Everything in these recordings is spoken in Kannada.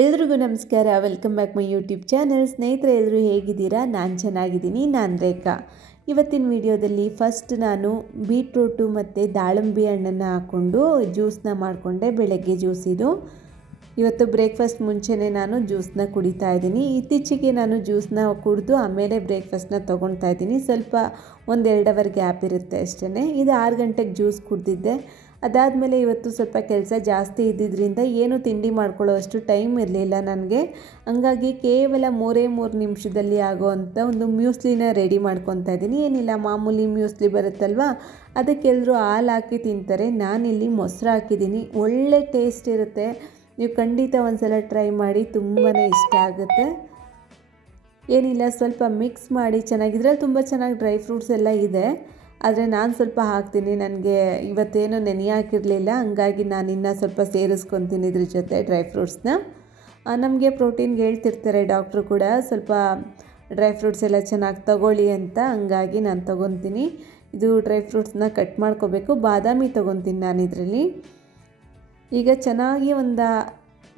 ಎಲ್ರಿಗೂ ನಮಸ್ಕಾರ. Welcome back my YouTube channel. ಸ್ನೇಹಿತರೆ, ಎಲ್ಲರೂ ಹೇಗಿದ್ದೀರಾ? ನಾನು ಚೆನ್ನಾಗಿದ್ದೀನಿ. ನಾನು ರೇಖಾ. ಇವತ್ತಿನ ವಿಡಿಯೋದಲ್ಲಿ ಫಸ್ಟ್ ನಾನು ಬೀಟ್ರೂಟು ಮತ್ತು ದಾಳಿಂಬೆ ಹಣ್ಣನ್ನು ಹಾಕ್ಕೊಂಡು ಜ್ಯೂಸನ್ನ ಮಾಡಿಕೊಂಡೆ. ಬೆಳಗ್ಗೆ ಜ್ಯೂಸ್ ಇದು. ಇವತ್ತು ಬ್ರೇಕ್ಫಾಸ್ಟ್ ಮುಂಚೆನೇ ನಾನು ಜ್ಯೂಸನ್ನ ಕುಡಿತಾ ಇದ್ದೀನಿ. ಇತ್ತೀಚೆಗೆ ನಾನು ಜ್ಯೂಸನ್ನ ಕುಡಿದು ಆಮೇಲೆ ಬ್ರೇಕ್ಫಾಸ್ಟ್ನ ತೊಗೊಳ್ತಾ ಇದ್ದೀನಿ. ಸ್ವಲ್ಪ 1-2 ಅವರ್ ಗ್ಯಾಪ್ ಇರುತ್ತೆ ಅಷ್ಟೇ. ಇದು 6 ಗಂಟೆಗೆ ಜ್ಯೂಸ್ ಕುಡಿದಿದ್ದೆ. ಅದಾದಮೇಲೆ ಇವತ್ತು ಸ್ವಲ್ಪ ಕೆಲಸ ಜಾಸ್ತಿ ಇದ್ದಿದ್ದರಿಂದ ಏನು ತಿಂಡಿ ಮಾಡ್ಕೊಳ್ಳೋ ಅಷ್ಟು ಟೈಮ್ ಇರಲಿಲ್ಲ ನನಗೆ. ಹಂಗಾಗಿ ಕೇವಲ 3 ನಿಮಿಷದಲ್ಲಿ ಆಗೋವಂಥ ಒಂದು ಮ್ಯೂಸ್ಲಿನ ರೆಡಿ ಮಾಡ್ಕೊತಾ ಇದ್ದೀನಿ. ಏನಿಲ್ಲ, ಮಾಮೂಲಿ ಮ್ಯೂಸ್ಲಿ ಬರುತ್ತಲ್ವ, ಅದಕ್ಕೆಲ್ಲರೂ ಹಾಲು ಹಾಕಿ ತಿಂತಾರೆ. ನಾನಿಲ್ಲಿ ಮೊಸರು ಹಾಕಿದ್ದೀನಿ. ಒಳ್ಳೆ ಟೇಸ್ಟ್ ಇರುತ್ತೆ. ನೀವು ಖಂಡಿತ ಒಂದ್ಸಲ ಟ್ರೈ ಮಾಡಿ, ತುಂಬಾ ಇಷ್ಟ ಆಗುತ್ತೆ. ಏನಿಲ್ಲ, ಸ್ವಲ್ಪ ಮಿಕ್ಸ್ ಮಾಡಿ ಚೆನ್ನಾಗಿದ್ರೆ ತುಂಬ ಚೆನ್ನಾಗಿ ಡ್ರೈ ಫ್ರೂಟ್ಸ್ ಎಲ್ಲ ಇದೆ. ಆದರೆ ನಾನು ಸ್ವಲ್ಪ ಹಾಕ್ತೀನಿ. ನನಗೆ ಇವತ್ತೇನು ನೆನೆ ಹಾಕಿರಲಿಲ್ಲ, ಹಂಗಾಗಿ ನಾನು ಇನ್ನೂ ಸ್ವಲ್ಪ ಸೇರಿಸ್ಕೊತೀನಿ ಇದ್ರ ಜೊತೆ ಡ್ರೈ ಫ್ರೂಟ್ಸ್ನ. ನಮಗೆ ಪ್ರೋಟೀನ್ಗೆ ಹೇಳ್ತಿರ್ತಾರೆ ಡಾಕ್ಟ್ರು ಕೂಡ, ಸ್ವಲ್ಪ ಡ್ರೈ ಫ್ರೂಟ್ಸ್ ಎಲ್ಲ ಚೆನ್ನಾಗಿ ತಗೊಳ್ಳಿ ಅಂತ. ಹಂಗಾಗಿ ನಾನು ತೊಗೊತೀನಿ. ಇದು ಡ್ರೈ ಫ್ರೂಟ್ಸ್ನ ಕಟ್ ಮಾಡ್ಕೋಬೇಕು. ಬಾದಾಮಿ ತೊಗೊತೀನಿ ನಾನು ಇದರಲ್ಲಿ. ಈಗ ಚೆನ್ನಾಗಿ ಒಂದು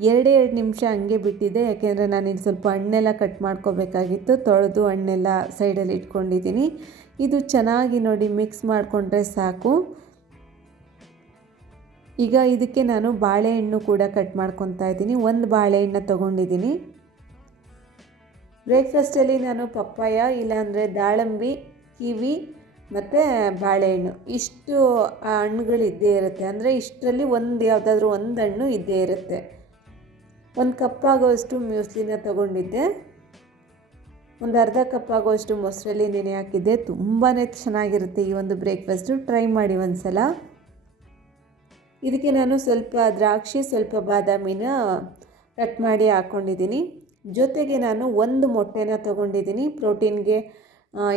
2 ನಿಮಿಷ ಹಂಗೆ ಬಿಟ್ಟಿದ್ದೆ, ಯಾಕೆಂದರೆ ನಾನು ಇಲ್ಲಿ ಸ್ವಲ್ಪ ಹಣ್ಣೆಲ್ಲ ಕಟ್ ಮಾಡ್ಕೋಬೇಕಾಗಿತ್ತು. ತೊಳೆದು ಹಣ್ಣೆಲ್ಲ ಸೈಡಲ್ಲಿ ಇಟ್ಕೊಂಡಿದ್ದೀನಿ. ಇದು ಚೆನ್ನಾಗಿ ನೋಡಿ ಮಿಕ್ಸ್ ಮಾಡಿಕೊಂಡ್ರೆ ಸಾಕು. ಈಗ ಇದಕ್ಕೆ ನಾನು ಬಾಳೆಹಣ್ಣು ಕೂಡ ಕಟ್ ಮಾಡ್ಕೊತಾ ಇದ್ದೀನಿ. 1 ಬಾಳೆಹಣ್ಣು ತೊಗೊಂಡಿದ್ದೀನಿ. ಬ್ರೇಕ್ಫಾಸ್ಟಲ್ಲಿ ನಾನು ಪಪ್ಪಾಯ, ಇಲ್ಲಾಂದರೆ ದಾಳಿಂಬೆ, ಕಿವಿ ಮತ್ತು ಬಾಳೆಹಣ್ಣು ಇಷ್ಟು ಹಣ್ಣುಗಳು ಇದ್ದೇ ಇರುತ್ತೆ. ಅಂದರೆ ಇಷ್ಟರಲ್ಲಿ ಯಾವುದಾದ್ರೂ ಒಂದು ಹಣ್ಣು ಇದ್ದೇ ಇರುತ್ತೆ. 1 ಕಪ್ ಆಗೋಷ್ಟು ಮ್ಯೂಸ್ಲಿನ ತೊಗೊಂಡಿದ್ದೆ. ಒಂದು ಅರ್ಧ ಕಪ್ ಆಗೋಷ್ಟು ಮೊಸರಲ್ಲಿ ನೆನೆ ಹಾಕಿದ್ದೆ. ತುಂಬಾ ಚೆನ್ನಾಗಿರುತ್ತೆ ಈ ಒಂದು ಬ್ರೇಕ್ಫಾಸ್ಟು. ಟ್ರೈ ಮಾಡಿ ಒಂದು ಸಲ. ಇದಕ್ಕೆ ನಾನು ಸ್ವಲ್ಪ ದ್ರಾಕ್ಷಿ, ಸ್ವಲ್ಪ ಬಾದಾಮಿನ ಕಟ್ ಮಾಡಿ ಹಾಕ್ಕೊಂಡಿದ್ದೀನಿ. ಜೊತೆಗೆ ನಾನು 1 ಮೊಟ್ಟೆನ ತೊಗೊಂಡಿದ್ದೀನಿ. ಪ್ರೋಟೀನ್ಗೆ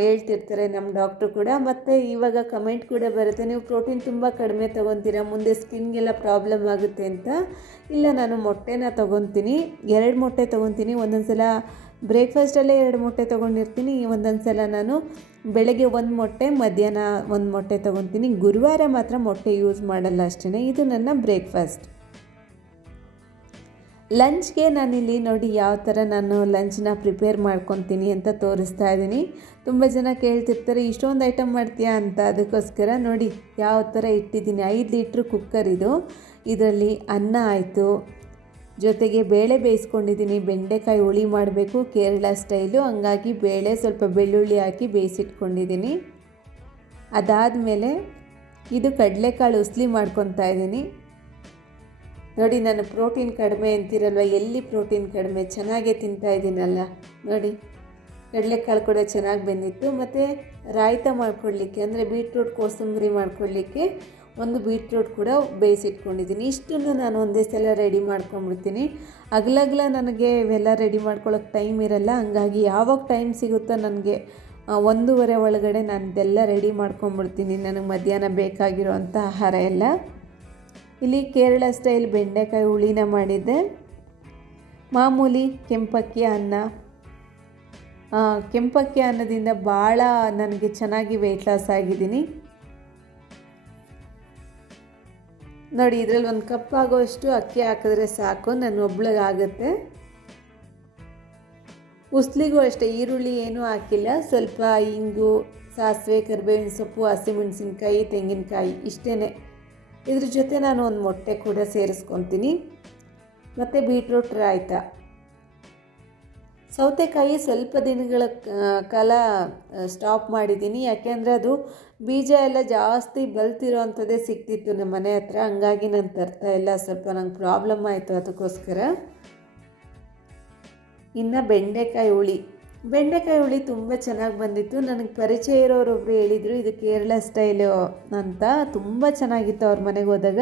ಹೇಳ್ತಿರ್ತಾರೆ ನಮ್ಮ ಡಾಕ್ಟ್ರು ಕೂಡ. ಮತ್ತು ಇವಾಗ ಕಮೆಂಟ್ ಕೂಡ ಬರುತ್ತೆ, ನೀವು ಪ್ರೋಟೀನ್ ತುಂಬ ಕಡಿಮೆ ತೊಗೊತೀರಾ, ಮುಂದೆ ಸ್ಕಿನ್ಗೆಲ್ಲ ಪ್ರಾಬ್ಲಮ್ ಆಗುತ್ತೆ ಅಂತ. ಇಲ್ಲ, ನಾನು ಮೊಟ್ಟೆನ ತೊಗೊತೀನಿ. 2 ಮೊಟ್ಟೆ ತೊಗೊತೀನಿ. ಒಂದೊಂದು ಸಲ ಬ್ರೇಕ್ಫಾಸ್ಟಲ್ಲೇ 2 ಮೊಟ್ಟೆ ತೊಗೊಂಡಿರ್ತೀನಿ. ಒಂದೊಂದು ಸಲ ನಾನು ಬೆಳಗ್ಗೆ 1 ಮೊಟ್ಟೆ, ಮಧ್ಯಾಹ್ನ 1 ಮೊಟ್ಟೆ ತೊಗೊತೀನಿ. ಗುರುವಾರ ಮಾತ್ರ ಮೊಟ್ಟೆ ಯೂಸ್ ಮಾಡಲ್ಲ ಅಷ್ಟೇ. ಇದು ನನ್ನ ಬ್ರೇಕ್ಫಾಸ್ಟ್. ಲಂಚ್ಗೆ ನಾನಿಲ್ಲಿ ನೋಡಿ ಯಾವ ಥರ ನಾನು ಲಂಚ್ನ ಪ್ರಿಪೇರ್ ಮಾಡ್ಕೊತೀನಿ ಅಂತ ತೋರಿಸ್ತಾ ಇದ್ದೀನಿ. ತುಂಬ ಜನ ಕೇಳ್ತಿರ್ತಾರೆ, ಇಷ್ಟೊಂದು ಐಟಮ್ ಮಾಡ್ತೀಯಾ ಅಂತ. ಅದಕ್ಕೋಸ್ಕರ ನೋಡಿ ಯಾವ ಥರ ಇಟ್ಟಿದ್ದೀನಿ. 5 ಲೀಟ್ರ್ ಕುಕ್ಕರ್ ಇದು. ಇದರಲ್ಲಿ ಅನ್ನ ಆಯಿತು, ಜೊತೆಗೆ ಬೇಳೆ ಬೇಯಿಸ್ಕೊಂಡಿದ್ದೀನಿ. ಬೆಂಡೆಕಾಯಿ ಹುಳಿ ಮಾಡಬೇಕು, ಕೇರಳ ಸ್ಟೈಲು. ಹಂಗಾಗಿ ಬೇಳೆ ಸ್ವಲ್ಪ ಬೆಳ್ಳುಳ್ಳಿ ಹಾಕಿ ಬೇಯಿಸಿಟ್ಕೊಂಡಿದ್ದೀನಿ. ಅದಾದಮೇಲೆ ಇದು ಕಡಲೆಕಾಳು ಉಸ್ಲಿ ಮಾಡ್ಕೊತಾ ಇದ್ದೀನಿ. ನೋಡಿ, ನಾನು ಪ್ರೋಟೀನ್ ಕಡಿಮೆ ಅಂತಿರಲ್ವ, ಎಲ್ಲಿ ಪ್ರೋಟೀನ್ ಕಡಿಮೆ, ಚೆನ್ನಾಗೇ ತಿಂತಾಯಿದ್ದೀನಲ್ಲ. ನೋಡಿ, ಕಡಲೆಕಾಳು ಕೂಡ ಚೆನ್ನಾಗಿ ಬೆಂದಿತ್ತು. ಮತ್ತು ರಾಯ್ತ ಮಾಡ್ಕೊಳ್ಳಿಕ್ಕೆ, ಅಂದರೆ ಬೀಟ್ರೂಟ್ ಕೋಸಂಬರಿ ಮಾಡ್ಕೊಳ್ಳಿಕ್ಕೆ 1 ಬೀಟ್ರೂಟ್ ಕೂಡ ಬೇಯಿಸಿಟ್ಕೊಂಡಿದ್ದೀನಿ. ಇಷ್ಟನ್ನು ನಾನು ಒಂದೇ ಸಲ ರೆಡಿ ಮಾಡ್ಕೊಂಬಿಡ್ತೀನಿ. ಅಗಲಗ್ಲ ನನಗೆ ಇವೆಲ್ಲ ರೆಡಿ ಮಾಡ್ಕೊಳ್ಳೋಕೆ ಟೈಮ್ ಇರಲ್ಲ. ಹಂಗಾಗಿ ಯಾವಾಗ ಟೈಮ್ ಸಿಗುತ್ತೋ ನನಗೆ 1:30 ಒಳಗಡೆ ನಾನು ಇದೆಲ್ಲ ರೆಡಿ ಮಾಡ್ಕೊಂಬಿಡ್ತೀನಿ, ನನಗೆ ಮಧ್ಯಾಹ್ನ ಬೇಕಾಗಿರೋವಂಥ ಆಹಾರ ಎಲ್ಲ. ಇಲ್ಲಿ ಕೇರಳ ಸ್ಟೈಲ್ ಬೆಂಡೆಕಾಯಿ ಹುಳಿನ ಮಾಡಿದ್ದೆ. ಮಾಮೂಲಿ ಕೆಂಪಕ್ಕಿ ಅನ್ನ. ಕೆಂಪಕ್ಕಿ ಅನ್ನದಿಂದ ಭಾಳ ನನಗೆ ಚೆನ್ನಾಗಿ ವೆಯ್ಟ್ ಲಾಸ್ ಆಗಿದ್ದೀನಿ. ನೋಡಿ, ಇದರಲ್ಲಿ 1 ಕಪ್ ಆಗೋಷ್ಟು ಅಕ್ಕಿ ಹಾಕಿದ್ರೆ ಸಾಕು, ನನ್ನ ಒಬ್ಳಿಗೆ ಆಗುತ್ತೆ. ಉಸ್ಲಿಗೂ ಅಷ್ಟೇ ಈರುಳ್ಳಿ ಏನೂ ಹಾಕಿಲ್ಲ. ಸ್ವಲ್ಪ ಇಂಗು, ಸಾಸಿವೆ, ಕರಿಬೇವಿನ ಸೊಪ್ಪು, ಹಸಿಮೆಣಸಿನ್ಕಾಯಿ, ತೆಂಗಿನಕಾಯಿ ಇಷ್ಟೇ. ಇದ್ರ ಜೊತೆ ನಾನು 1 ಮೊಟ್ಟೆ ಕೂಡ ಸೇರಿಸ್ಕೊತೀನಿ. ಮತ್ತು ಬೀಟ್ರೂಟ್ ರಾಯ್ತ. ಸೌತೆಕಾಯಿ ಸ್ವಲ್ಪ ದಿನಗಳ ಕಾಲ ಸ್ಟಾಪ್ ಮಾಡಿದ್ದೀನಿ, ಯಾಕೆಂದರೆ ಅದು ಬೀಜ ಎಲ್ಲ ಜಾಸ್ತಿ ಬಲ್ತಿರೋ ಅಂಥದ್ದೇ ಸಿಕ್ತಿತ್ತು ನಮ್ಮ ಮನೆ ಹತ್ರ. ಹಂಗಾಗಿ ನಾನು ತರ್ತಾ ಇಲ್ಲ. ಸ್ವಲ್ಪ ನಂಗೆ ಪ್ರಾಬ್ಲಮ್ ಆಯಿತು, ಅದಕ್ಕೋಸ್ಕರ. ಇನ್ನು ಬೆಂಡೆಕಾಯಿ ಹುಳಿ ತುಂಬ ಚೆನ್ನಾಗಿ ಬಂದಿತ್ತು. ನನಗೆ ಪರಿಚಯ ಇರೋರೊಬ್ಬರು ಹೇಳಿದರು, ಇದು ಕೇರಳ ಸ್ಟೈಲು ಅಂತ. ತುಂಬ ಚೆನ್ನಾಗಿತ್ತು ಅವ್ರ ಮನೆಗೆ ಹೋದಾಗ.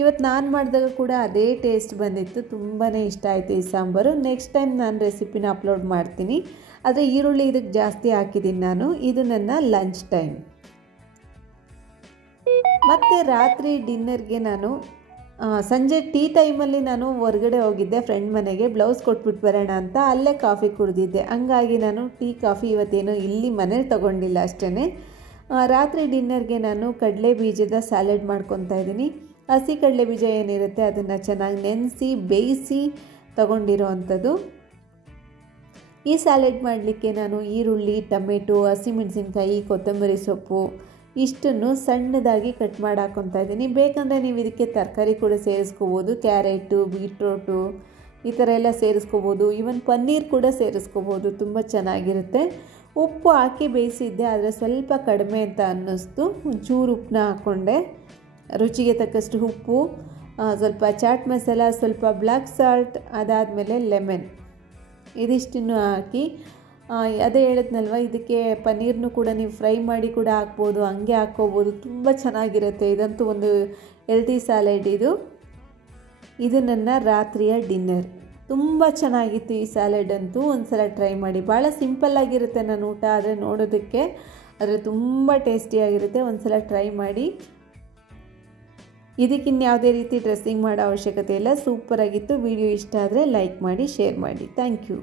ಇವತ್ತು ನಾನು ಮಾಡಿದಾಗ ಕೂಡ ಅದೇ ಟೇಸ್ಟ್ ಬಂದಿತ್ತು. ತುಂಬಾ ಇಷ್ಟ ಆಯಿತು ಈ ಸಾಂಬಾರು. ನೆಕ್ಸ್ಟ್ ಟೈಮ್ ನಾನು ರೆಸಿಪಿನ ಅಪ್ಲೋಡ್ ಮಾಡ್ತೀನಿ. ಆದರೆ ಈರುಳ್ಳಿ ಇದಕ್ಕೆ ಜಾಸ್ತಿ ಹಾಕಿದ್ದೀನಿ ನಾನು. ಇದು ನನ್ನ ಲಂಚ್ ಟೈಮ್. ಮತ್ತು ರಾತ್ರಿ ಡಿನ್ನರ್ಗೆ ನಾನು ಸಂಜೆ ಟೀ ಟೈಮಲ್ಲಿ ನಾನು ಹೊರಗಡೆ ಹೋಗಿದ್ದೆ ಫ್ರೆಂಡ್ ಮನೆಗೆ, ಬ್ಲೌಸ್ ಕೊಟ್ಬಿಟ್ಟು ಬರೋಣ ಅಂತ. ಅಲ್ಲೇ ಕಾಫಿ ಕುಡಿದಿದ್ದೆ. ಹಂಗಾಗಿ ನಾನು ಟೀ ಕಾಫಿ ಇವತ್ತೇನೋ ಇಲ್ಲಿ ಮನೇಲಿ ತೊಗೊಂಡಿಲ್ಲ ಅಷ್ಟೇ. ರಾತ್ರಿ ಡಿನ್ನರ್ಗೆ ನಾನು ಕಡಲೆ ಬೀಜದ ಸ್ಯಾಲಡ್ ಮಾಡ್ಕೊತಾ ಇದ್ದೀನಿ. ಹಸಿ ಕಡಲೆ ಬೀಜ ಏನಿರುತ್ತೆ ಅದನ್ನು ಚೆನ್ನಾಗಿ ನೆನೆಸಿ ಬೇಯಿಸಿ ತಗೊಂಡಿರೋ ಅಂಥದ್ದು. ಈ ಸ್ಯಾಲೆಡ್ ಮಾಡಲಿಕ್ಕೆ ನಾನು ಈರುಳ್ಳಿ, ಟೊಮೆಟೊ, ಹಸಿಮೆಣಸಿನ್ಕಾಯಿ, ಕೊತ್ತಂಬರಿ ಸೊಪ್ಪು ಇಷ್ಟನ್ನು ಸಣ್ಣದಾಗಿ ಕಟ್ ಮಾಡಿ ಹಾಕ್ಕೊತಾ ಇದ್ದೀನಿ. ಬೇಕಂದರೆ ನೀವು ಇದಕ್ಕೆ ತರಕಾರಿ ಕೂಡ ಸೇರಿಸ್ಕೋಬೋದು. ಕ್ಯಾರೆಟು, ಬೀಟ್ರೋಟು ಈ ಥರ ಎಲ್ಲ ಸೇರಿಸ್ಕೋಬೋದು. ಈವನ್ ಪನ್ನೀರ್ ಕೂಡ ಸೇರಿಸ್ಕೋಬೋದು, ತುಂಬ ಚೆನ್ನಾಗಿರುತ್ತೆ. ಉಪ್ಪು ಹಾಕಿ ಬೇಯಿಸಿದ್ದೆ, ಆದರೆ ಸ್ವಲ್ಪ ಕಡಿಮೆ ಅಂತ ಅನ್ನಿಸ್ತು. ಒಂಚೂರು ಉಪ್ಪನ್ನ ಹಾಕ್ಕೊಂಡೆ. ರುಚಿಗೆ ತಕ್ಕಷ್ಟು ಉಪ್ಪು, ಸ್ವಲ್ಪ ಚಾಟ್ ಮಸಾಲ, ಸ್ವಲ್ಪ ಬ್ಲ್ಯಾಕ್ ಸಾಲ್ಟ್, ಅದಾದಮೇಲೆ ಲೆಮನ್ ಇದಿಷ್ಟನ್ನು ಹಾಕಿ, ಅದೇ ಹೇಳಿದ್ನಲ್ವ, ಇದಕ್ಕೆ ಪನ್ನೀರ್ನು ಕೂಡ ನೀವು ಫ್ರೈ ಮಾಡಿ ಕೂಡ ಹಾಕ್ಬೋದು, ಹಂಗೆ ಹಾಕ್ಕೋಬೋದು. ತುಂಬ ಚೆನ್ನಾಗಿರುತ್ತೆ. ಇದಂತೂ ಒಂದು ಹೆಲ್ತಿ ಸ್ಯಾಲೆಡ್ ಇದು ನನ್ನ ರಾತ್ರಿಯ ಡಿನ್ನರ್. ತುಂಬ ಚೆನ್ನಾಗಿತ್ತು ಈ ಸ್ಯಾಲೆಡ್ ಅಂತೂ. ಒಂದು ಸಲ ಟ್ರೈ ಮಾಡಿ. ಭಾಳ ಸಿಂಪಲ್ಲಾಗಿರುತ್ತೆ ನನ್ನ ಊಟ, ಆದರೆ ನೋಡೋದಕ್ಕೆ ಆದರೆ ತುಂಬ ಟೇಸ್ಟಿಯಾಗಿರುತ್ತೆ. ಒಂದು ಸಲ ಟ್ರೈ ಮಾಡಿ. ಇದಕ್ಕಿನ್ಯಾವುದೇ ರೀತಿ ಡ್ರೆಸ್ಸಿಂಗ್ ಮಾಡೋ ಅವಶ್ಯಕತೆ ಇಲ್ಲ. ಸೂಪರಾಗಿತ್ತು. ವಿಡಿಯೋ ಇಷ್ಟ ಆದರೆ ಲೈಕ್ ಮಾಡಿ, ಶೇರ್ ಮಾಡಿ. Thank you.